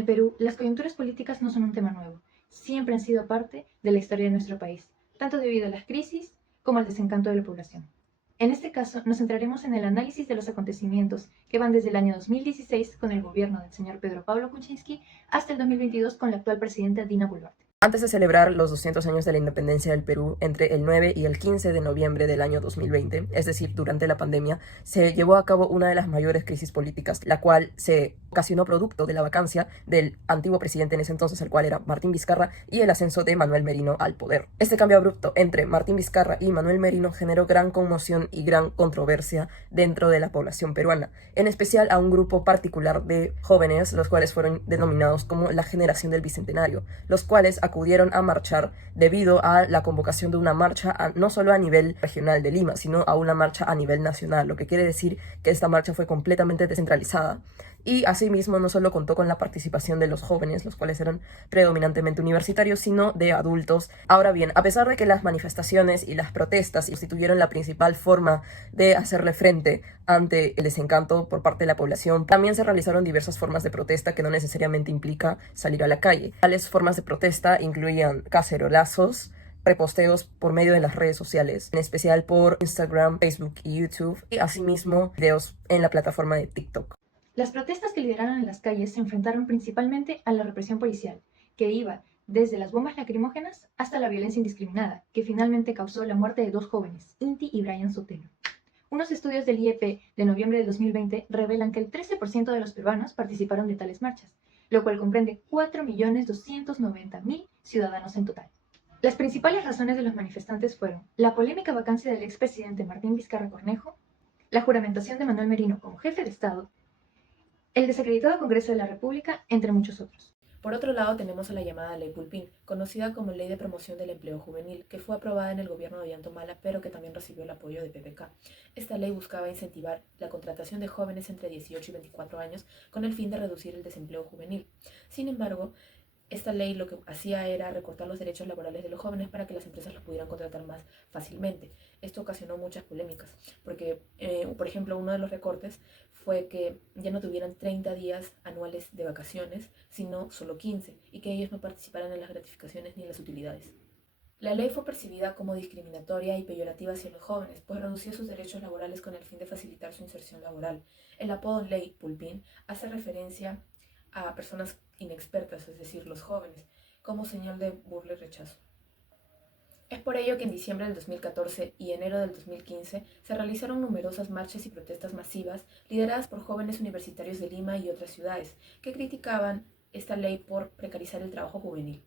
el Perú, las coyunturas políticas no son un tema nuevo. Siempre han sido parte de la historia de nuestro país, tanto debido a las crisis como al desencanto de la población. En este caso, nos centraremos en el análisis de los acontecimientos que van desde el año 2016 con el gobierno del señor Pedro Pablo Kuczynski hasta el 2022 con la actual presidenta Dina Boluarte. Antes de celebrar los 200 años de la independencia del Perú, entre el 9 y el 15 de noviembre del año 2020, es decir, durante la pandemia, se llevó a cabo una de las mayores crisis políticas, la cual se ocasionó producto de la vacancia del antiguo presidente en ese entonces, el cual era Martín Vizcarra, y el ascenso de Manuel Merino al poder. Este cambio abrupto entre Martín Vizcarra y Manuel Merino generó gran conmoción y gran controversia dentro de la población peruana, en especial a un grupo particular de jóvenes, los cuales fueron denominados como la generación del Bicentenario, los cuales acudieron a marchar debido a la convocación de una marcha no solo a nivel regional de Lima, sino a una marcha a nivel nacional, lo que quiere decir que esta marcha fue completamente descentralizada. Y asimismo no solo contó con la participación de los jóvenes, los cuales eran predominantemente universitarios, sino de adultos. Ahora bien, a pesar de que las manifestaciones y las protestas constituyeron la principal forma de hacerle frente ante el desencanto por parte de la población, también se realizaron diversas formas de protesta que no necesariamente implica salir a la calle. Tales formas de protesta incluían cacerolazos, reposteos por medio de las redes sociales, en especial por Instagram, Facebook y YouTube, y asimismo videos en la plataforma de TikTok. Las protestas que lideraron en las calles se enfrentaron principalmente a la represión policial, que iba desde las bombas lacrimógenas hasta la violencia indiscriminada, que finalmente causó la muerte de dos jóvenes, Inti y Brian Sotelo. Unos estudios del IEP de noviembre de 2020 revelan que el 13% de los peruanos participaron de tales marchas, lo cual comprende 4.290.000 ciudadanos en total. Las principales razones de los manifestantes fueron la polémica vacancia del expresidente Martín Vizcarra Cornejo, la juramentación de Manuel Merino como jefe de Estado, el desacreditado Congreso de la República, entre muchos otros. Por otro lado, tenemos a la llamada Ley Pulpín, conocida como Ley de Promoción del Empleo Juvenil, que fue aprobada en el gobierno de Ollanta, pero que también recibió el apoyo de PPK. Esta ley buscaba incentivar la contratación de jóvenes entre 18 y 24 años con el fin de reducir el desempleo juvenil. Sin embargo, esta ley lo que hacía era recortar los derechos laborales de los jóvenes para que las empresas los pudieran contratar más fácilmente. Esto ocasionó muchas polémicas, porque, por ejemplo, uno de los recortes fue que ya no tuvieran 30 días anuales de vacaciones, sino solo 15, y que ellos no participaran en las gratificaciones ni en las utilidades. La ley fue percibida como discriminatoria y peyorativa hacia los jóvenes, pues reducía sus derechos laborales con el fin de facilitar su inserción laboral. El apodo Ley Pulpín hace referencia a personas inexpertas, es decir, los jóvenes, como señal de burla y rechazo. Es por ello que en diciembre del 2014 y enero del 2015 se realizaron numerosas marchas y protestas masivas lideradas por jóvenes universitarios de Lima y otras ciudades que criticaban esta ley por precarizar el trabajo juvenil.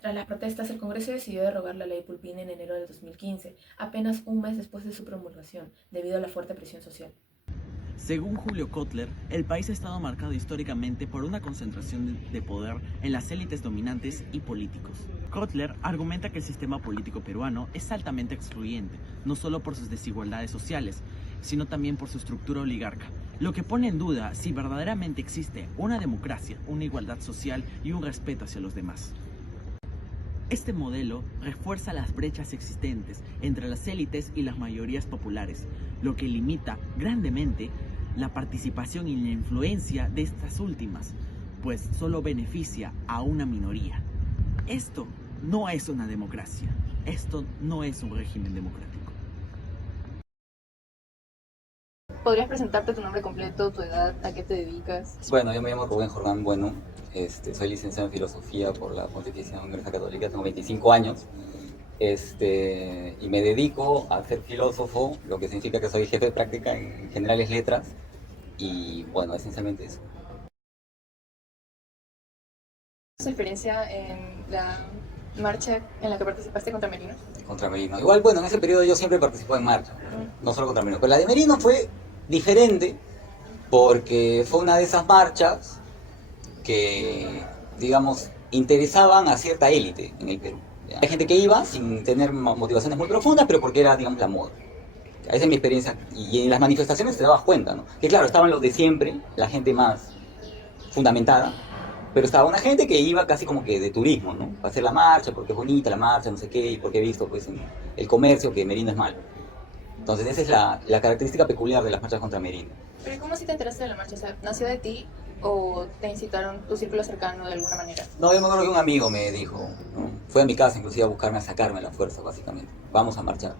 Tras las protestas, el Congreso decidió derogar la ley Pulpín en enero del 2015, apenas un mes después de su promulgación, debido a la fuerte presión social. Según Julio Kotler, el país ha estado marcado históricamente por una concentración de poder en las élites dominantes y políticos. Kotler argumenta que el sistema político peruano es altamente excluyente, no solo por sus desigualdades sociales, sino también por su estructura oligarca, lo que pone en duda si verdaderamente existe una democracia, una igualdad social y un respeto hacia los demás. Este modelo refuerza las brechas existentes entre las élites y las mayorías populares, lo que limita grandemente la participación y la influencia de estas últimas, pues solo beneficia a una minoría. Esto no es una democracia, esto no es un régimen democrático. ¿Podrías presentarte tu nombre completo, tu edad, a qué te dedicas? Bueno, yo me llamo Rubén Jordán Bueno, soy licenciado en Filosofía por la Pontificia Universidad Católica, tengo 25 años y me dedico a ser filósofo, lo que significa que soy jefe de práctica en generales letras y bueno, esencialmente eso. ¿Tu experiencia en la marcha en la que participaste contra Merino? Contra Merino. Igual, bueno, en ese periodo yo siempre participo en marcha, no solo contra Merino, pero la de Merino fue diferente porque fue una de esas marchas que, digamos, interesaban a cierta élite en el Perú. Hay gente que iba sin tener motivaciones muy profundas, pero porque era, digamos, la moda. Esa es mi experiencia. Y en las manifestaciones te dabas cuenta, ¿no? Que claro, estaban los de siempre, la gente más fundamentada, pero estaba una gente que iba casi como que de turismo, ¿no? Para hacer la marcha, porque es bonita la marcha, no sé qué, y porque he visto, pues, en el comercio que Merino es malo. Entonces esa es la característica peculiar de las marchas contra Merino. Pero ¿cómo si te enteraste de la marcha? O sea, ¿nació de ti o te incitaron tu círculo cercano de alguna manera? No, yo me acuerdo que un amigo me dijo, ¿no? Fue a mi casa inclusive a buscarme, a sacarme a la fuerza, básicamente. Vamos a marchar.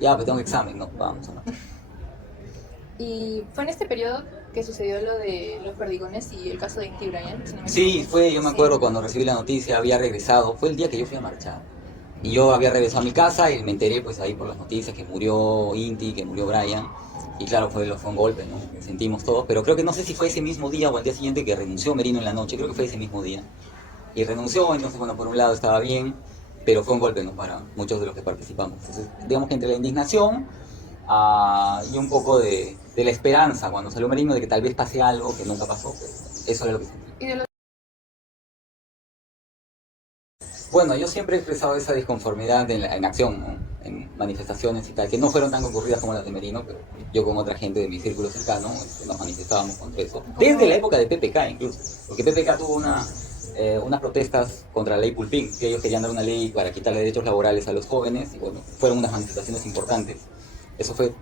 Ya, pues tengo examen, ¿no? Vamos a marchar. Y fue en este periodo que sucedió lo de los perdigones y el caso de Inti Brian, si no me Sí, equivoco. fue, yo me Sí. acuerdo cuando recibí la noticia, había regresado, fue el día que yo fui a marchar. Y yo había regresado a mi casa y me enteré pues ahí por las noticias que murió Inti, que murió Brian. Y claro, fue un golpe, ¿no? Que sentimos todos, pero creo que no sé si fue ese mismo día o al día siguiente que renunció Merino en la noche, creo que fue ese mismo día. Y renunció, entonces bueno, por un lado estaba bien, pero fue un golpe, ¿no? Para muchos de los que participamos. Entonces, digamos que entre la indignación y un poco de la esperanza cuando salió Merino de que tal vez pase algo que nunca pasó, pues, eso era lo que sentí. Y de los Bueno, yo siempre he expresado esa disconformidad en acción, ¿no? En manifestaciones y tal, que no fueron tan concurridas como las de Merino, pero yo con otra gente de mi círculo cercano nos manifestábamos contra eso. Desde la época de PPK incluso, porque PPK tuvo unas protestas contra la ley Pulpín, que ellos querían dar una ley para quitarle derechos laborales a los jóvenes, y bueno, fueron unas manifestaciones importantes. Eso fue,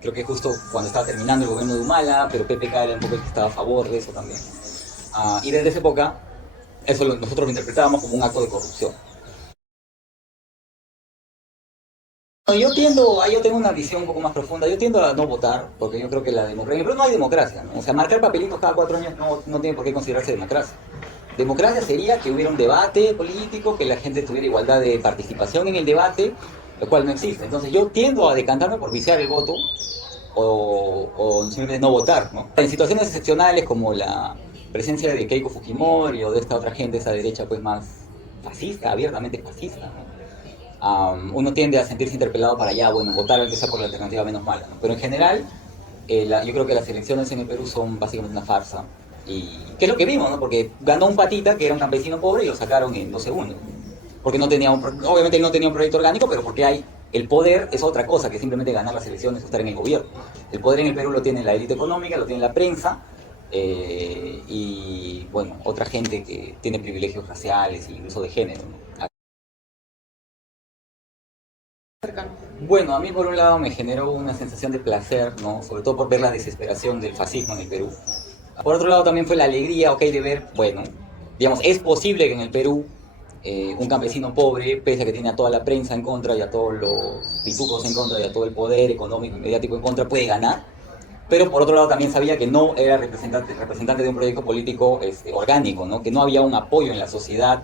creo que justo cuando estaba terminando el gobierno de Humala, pero PPK era un poco el que estaba a favor de eso también. Y desde esa época, nosotros lo interpretábamos como un acto de corrupción. Yo tengo una visión un poco más profunda, yo tiendo a no votar, porque yo creo que la democracia, pero no hay democracia, ¿no? O sea, marcar papelitos cada 4 años no tiene por qué considerarse democracia. Democracia sería que hubiera un debate político, que la gente tuviera igualdad de participación en el debate, lo cual no existe. Entonces yo tiendo a decantarme por viciar el voto o simplemente no votar, ¿no? En situaciones excepcionales como la presencia de Keiko Fujimori o de esta otra gente, esa derecha pues más fascista, abiertamente fascista, ¿no? Uno tiende a sentirse interpelado para allá, bueno, votar aunque sea por la alternativa menos mala, ¿no? Pero en general, yo creo que las elecciones en el Perú son básicamente una farsa. Y qué es lo que vimos, ¿no? Porque ganó un patita que era un campesino pobre y lo sacaron en 2 segundos. Porque obviamente no tenía un proyecto orgánico, pero porque el poder es otra cosa que simplemente ganar las elecciones o estar en el gobierno. El poder en el Perú lo tiene la élite económica, lo tiene la prensa, y bueno, otra gente que tiene privilegios raciales e incluso de género, ¿no? cercanos. Bueno, a mí por un lado me generó una sensación de placer, ¿no? Sobre todo por ver la desesperación del fascismo en el Perú. Por otro lado también fue la alegría, de ver, bueno, digamos, es posible que en el Perú un campesino pobre, pese a que tiene a toda la prensa en contra y a todos los pitucos en contra y a todo el poder económico y mediático en contra, puede ganar. Pero por otro lado también sabía que no era representante de un proyecto político orgánico, ¿no? Que no había un apoyo en la sociedad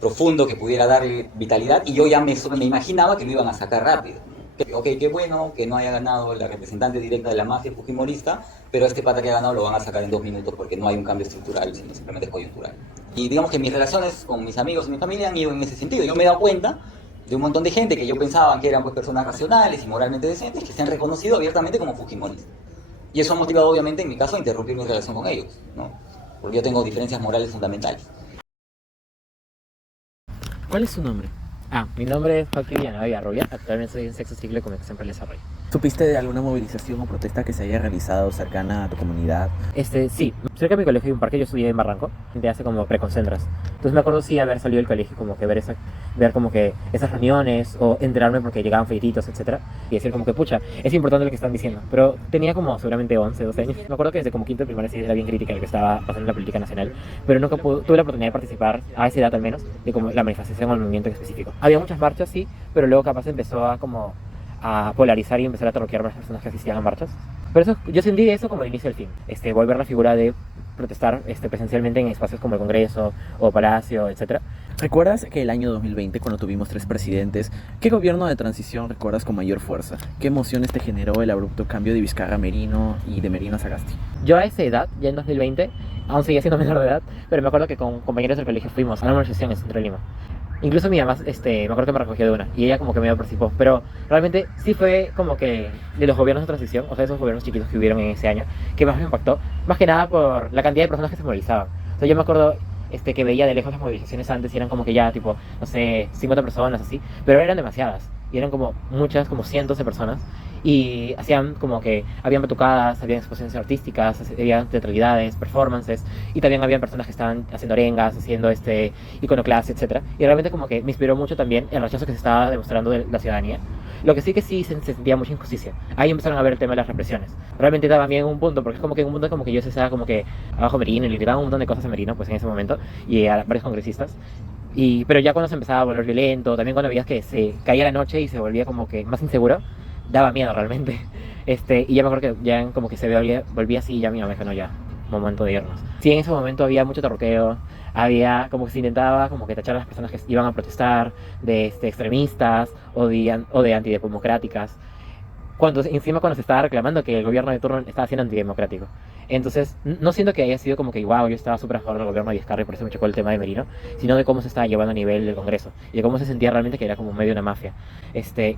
profundo que pudiera darle vitalidad, y yo ya me imaginaba que lo iban a sacar rápido. Qué bueno que no haya ganado la representante directa de la mafia fujimorista, pero este pata que ha ganado lo van a sacar en 2 minutos porque no hay un cambio estructural, sino simplemente es coyuntural. Y digamos que mis relaciones con mis amigos y mi familia han ido en ese sentido. Yo me he dado cuenta de un montón de gente que yo pensaba que eran pues personas racionales y moralmente decentes, que se han reconocido abiertamente como fujimoristas. Y eso ha motivado obviamente en mi caso a interrumpir mi relación con ellos, ¿no? Porque yo tengo diferencias morales fundamentales. ¿Cuál es su nombre? Mi nombre es Joaquín Villanueva Villarrubia. Actualmente soy en sexto ciclo de Comunicación para el Desarrollo. ¿Supiste de alguna movilización o protesta que se haya realizado cercana a tu comunidad? Sí, cerca de mi colegio hay un parque, yo estudié en Barranco, de hace como preconcentras. Entonces me acuerdo sí haber salido del colegio, como que ver como que esas reuniones, o enterarme porque llegaban feititos, etcétera, y decir como que pucha, es importante lo que están diciendo. Pero tenía como seguramente 11, 12 años. Me acuerdo que desde como quinto de primaria sí era bien crítica de lo que estaba pasando en la política nacional, pero nunca tuve la oportunidad de participar, a esa edad al menos, de como la manifestación o el movimiento en específico. Había muchas marchas, sí, pero luego capaz empezó a polarizar y empezar a torquear a las personas que asistían a marchas. Pero eso, yo sentí eso como el inicio del fin. Volver la figura de protestar presencialmente en espacios como el Congreso o Palacio, etc. ¿Recuerdas que el año 2020, cuando tuvimos 3 presidentes, qué gobierno de transición recuerdas con mayor fuerza? ¿Qué emociones te generó el abrupto cambio de Vizcarra a Merino y de Merino a Sagasti? Yo a esa edad, ya en 2020, aún seguía siendo menor de edad, pero me acuerdo que con compañeros del colegio fuimos a una manifestación en el centro de Lima. Incluso mi mamá, me acuerdo que me recogió de una y ella como que me participó, pero realmente sí fue como que de los gobiernos de transición, o sea, esos gobiernos chiquitos que hubieron en ese año, que más me impactó, más que nada por la cantidad de personas que se movilizaban. O sea, yo me acuerdo que veía de lejos las movilizaciones antes y eran como que ya, tipo, no sé, 50 personas así, pero eran demasiadas. y eran como muchas, como cientos de personas, y hacían como que, habían batucadas, habían exposiciones artísticas, habían teatralidades, performances, y también habían personas que estaban haciendo arengas, haciendo iconoclasia, etcétera. Y realmente como que me inspiró mucho también el rechazo que se estaba demostrando de la ciudadanía. Lo que sí se sentía mucha injusticia. Ahí empezaron a ver el tema de las represiones. Realmente daba bien un punto, porque es como que en un punto como que yo se estaba como que abajo Merino, y le gritaban un montón de cosas a Merino, pues en ese momento, y a varios congresistas. Pero ya cuando se empezaba a volver violento, también cuando veías que se caía la noche y se volvía como que más inseguro, daba miedo realmente. Y ya me acuerdo que ya como que volvía así, y ya mi mamá dijo, no, ya, momento de irnos. Sí, en ese momento había mucho terroqueo, había como que se intentaba como que tachar a las personas que iban a protestar de extremistas o de antidemocráticas, cuando se estaba reclamando que el gobierno de turno estaba siendo antidemocrático. Entonces, no siento que haya sido como que, wow, yo estaba súper a favor del gobierno de Vizcarra y por eso me chocó el tema de Merino, sino de cómo se estaba llevando a nivel del Congreso y de cómo se sentía realmente que era como medio una mafia.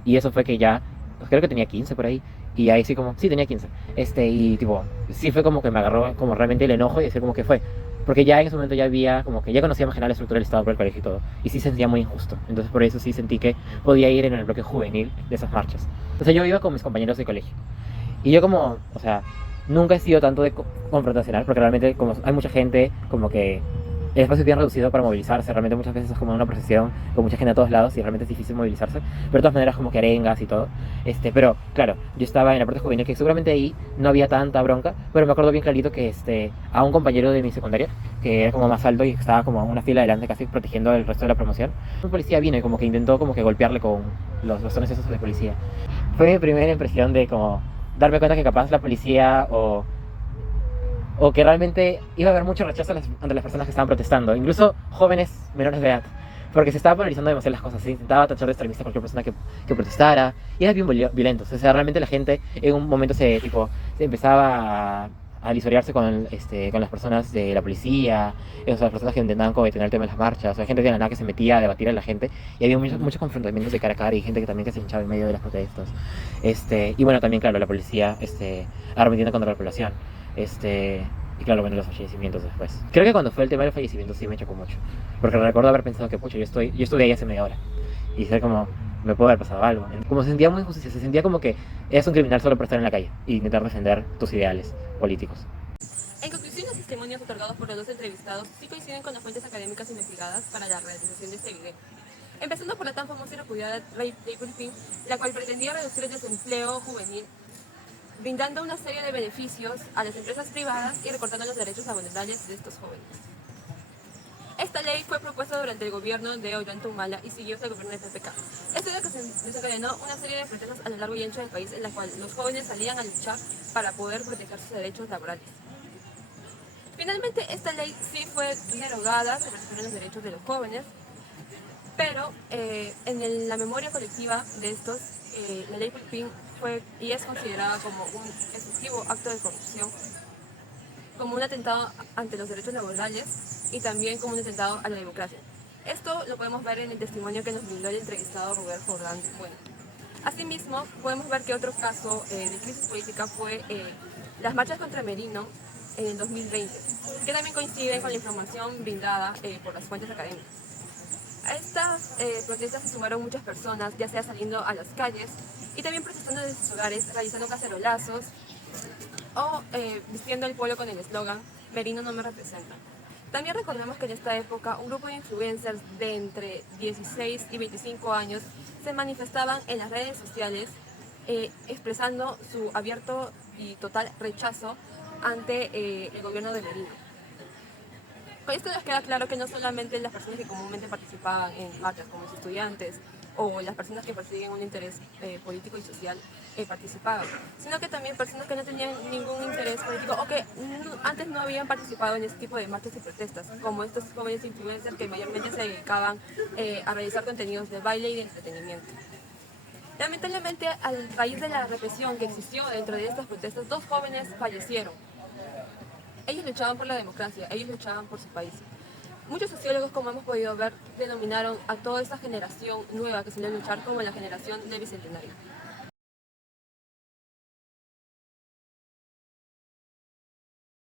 Y eso fue que ya, creo que tenía 15 por ahí, y ahí sí como, sí tenía 15. Y tipo, sí fue como que me agarró como realmente el enojo y decir como que fue. Porque ya en ese momento ya había, como que ya conocía más general la estructura del Estado por el colegio y todo. Y sí sentía muy injusto. Entonces por eso sí sentí que podía ir en el bloque juvenil de esas marchas. O sea, yo iba con mis compañeros de colegio. Y yo como, o sea, nunca he sido tanto de confrontacional, porque realmente como hay mucha gente, como que el espacio es bien reducido para movilizarse, realmente muchas veces es como una procesión con mucha gente a todos lados y realmente es difícil movilizarse, pero de todas maneras como que arengas y todo. Pero claro, yo estaba en la parte juvenil, que seguramente ahí no había tanta bronca, pero me acuerdo bien clarito que a un compañero de mi secundaria, que era como más alto y estaba como a una fila adelante casi protegiendo el resto de la promoción, un policía vino y como que intentó como que golpearle con los bastones esos de policía. Fue mi primera impresión de como darme cuenta que capaz la policía o que realmente iba a haber mucho rechazo ante las personas que estaban protestando, incluso jóvenes menores de edad, porque se estaba polarizando demasiado las cosas, se intentaba tachar de extremista a cualquier persona que protestara, y era bien violento. O sea, realmente la gente en un momento se empezaba a lisoriarse con las personas de la policía, o sea, las personas que intentaban como detener el tema de las marchas, o sea, gente de la nada que se metía a debatir a la gente, y había muchos confrontamientos de cara a cara, y gente que también que se hinchaba en medio de las protestas. Y bueno, también, claro, la policía arremetiendo contra la población. Y claro, bueno, los fallecimientos después. Creo que cuando fue el tema del fallecimiento sí me chocó mucho. Porque recuerdo haber pensado que, pucha, yo estuve ahí hace media hora. Y ser como, me puede haber pasado algo. Como se sentía muy injusticia, se sentía como que eres un criminal solo por estar en la calle y intentar defender tus ideales políticos. En conclusión, los testimonios otorgados por los dos entrevistados sí coinciden con las fuentes académicas investigadas para la realización de este video. Empezando por la tan famosa y repudiada Ley Pulpín, la cual pretendía reducir el desempleo juvenil, brindando una serie de beneficios a las empresas privadas y recortando los derechos laborales de estos jóvenes. Esta ley fue propuesta durante el gobierno de Ollanta Humala y siguió hasta el gobierno de PPK. Esto desencadenó una serie de protestas a lo largo y ancho del país en la cual los jóvenes salían a luchar para poder proteger sus derechos laborales. Finalmente, esta ley sí fue derogada, se respetaron los derechos de los jóvenes, pero en la memoria colectiva de estos, la ley Pulpín fue y es considerada como un efectivo acto de corrupción, como un atentado ante los derechos laborales y también como un atentado a la democracia. Esto lo podemos ver en el testimonio que nos brindó el entrevistado Robert Jordán. Bueno, asimismo, podemos ver que otro caso de crisis política fue las marchas contra Merino en el 2020, que también coinciden con la información brindada por las fuentes académicas. A estas protestas se sumaron muchas personas, ya sea saliendo a las calles y también protestando desde sus hogares, realizando cacerolazos o vistiendo el pueblo con el eslogan "Merino no me representa". También recordemos que en esta época un grupo de influencers de entre 16 y 25 años se manifestaban en las redes sociales expresando su abierto y total rechazo ante el gobierno de Merino. Con esto nos queda claro que no solamente las personas que comúnmente participaban en marchas, como los estudiantes o las personas que persiguen un interés político y social participaban, sino que también personas que no tenían ningún interés político o que antes no habían participado en este tipo de marchas y protestas, como estos jóvenes influencers que mayormente se dedicaban a realizar contenidos de baile y de entretenimiento. Lamentablemente, a raíz de la represión que existió dentro de estas protestas, 2 jóvenes fallecieron. Ellos luchaban por la democracia, ellos luchaban por su país. Muchos sociólogos, como hemos podido ver, denominaron a toda esta generación nueva que salió a luchar como la generación del Bicentenario.